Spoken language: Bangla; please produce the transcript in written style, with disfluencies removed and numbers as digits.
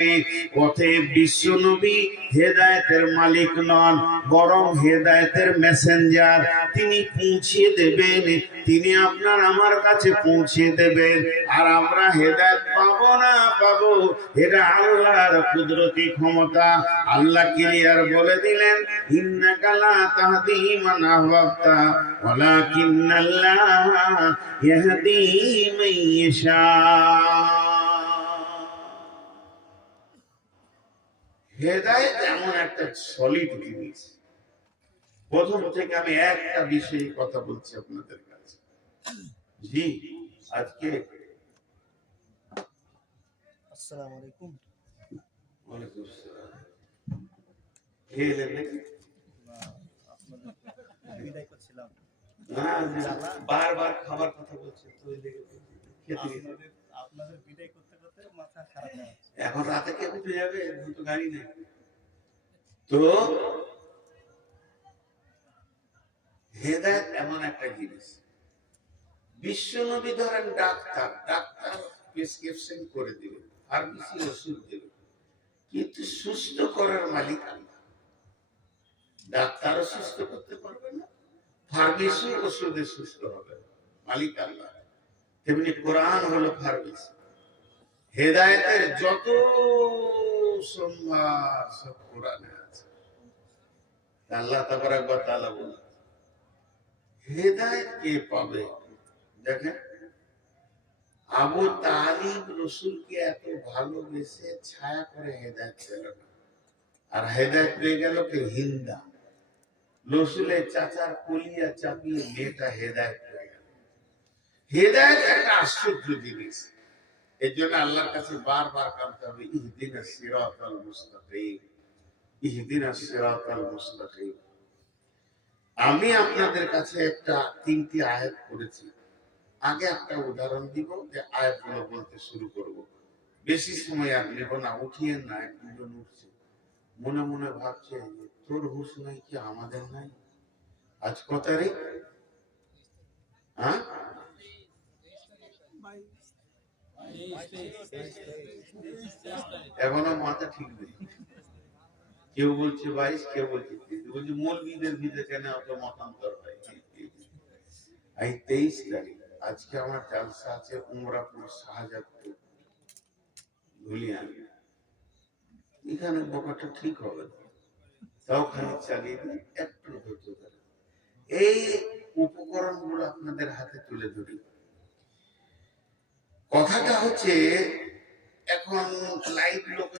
অতএব বিশ্বনবী হেদায়েতের মালিক নন, বরং হেদায়েতের মেসেঞ্জার। তিনি পৌঁছিয়ে দেবেন, তিনি আপনার আমার কাছে পৌঁছিয়ে দেবেন। আর আমরা হেদায়েত পাবো না পাবো, এটা আল্লাহর কুদরতি ক্ষমতা। আল্লাহ ক্লিয়ার বলে দিলেন, ইন্নাকা লা তাহদি মান আহবাবতা ওয়ালাকিন্নাল্লাহ ইয়াহদি মান ইয়াশা। হেদায়েত এমন একটা সলিড জিনিস। প্রথম থেকে আমি একটা বিষয়ে কথা বলছি আপনাদের কাছে। জি, আজকে আসসালামু আলাইকুম। ওয়ালাইকুম আসসালাম। খেলেন নাকি? বিদায় করছিলাম। না, বারবার খাবার কথা বলছে তো আপনাদের বিদায় করতে করতে মাথা খারাপ হয়ে যাচ্ছে। এখন রাতে কে উঠে যাবে? তো গাড়ি নেই। তো হেদায়েত এমন একটা জিনিস। বিশ্বনবী ধরেন ডাক্তার, ডাক্তার প্রেসক্রিপশন করে দিবে, ফার্মেসি ওষুধ দেবে, কিন্তু সুস্থ করার মালিক আল্লাহ। ডাক্তারও সুস্থ করতে পারবে না, ফার্মেসি ওষুধে সুস্থ হবে না, মালিক আল্লাহ। তেমনি কোরআন হলো ফার্মেসি। হেদায়েতের যত সম্ভার সব কোরআনে আছে। আল্লাহ তাবারক ওয়া তাআলা বলেন, হেদায়েত কে পাবে? দেখেন, আবু তালিব রসুলকে এত ভালোবেসে ছায়া করে হেদায়েত পেল না, আর হেদায়েত পেয়ে গেল কে? হিন্দা। রসুলের চাচার কলিয়া চাপিয়ে মেয়েটা হেদায়েত পেয়ে গেল। হেদায়েত একটা আশ্চর্য জিনিস। এই জন্য আল্লাহর কাছে বারবার কাঁদতে হবে, ইহদিনাস সিরাতাল মুস্তাকিম, ইহদিনাস সিরাতাল মুস্তাকিম। আমি আপনাদের কাছে একটা 3টি আয়াত পড়েছি। আগে একটা উদাহরণ দিব, যে আয়াতগুলো বলতে শুরু করব। বেশি সময় আর নেব না, উঠিয়ে না। একজন উঠছে, মনে মনে ভাবছে, তোর হুঁশ নাই কি আমাদের নাই? আজ কত তারিখ? হ্যাঁ, এখনো মাথা ঠিক নেই। কেউ বলছে 22, কেউ বলছে 23, বলছে মৌলবীদের ভিতরে কেন অত মতান্তর হয়? এই 23 তারিখ। আজকে আমার জালসা আছে উমরাপুর, শাহজাদপুর, ধুলিয়ান। এখানে বোকাটা ঠিক হবে না, তাও খালি চালিয়ে দিই, একটু ধৈর্য ধরে। এই উপকরণ গুলো আপনাদের হাতে তুলে ধরি। কথাটা হচ্ছে, এখন লাইভ লোক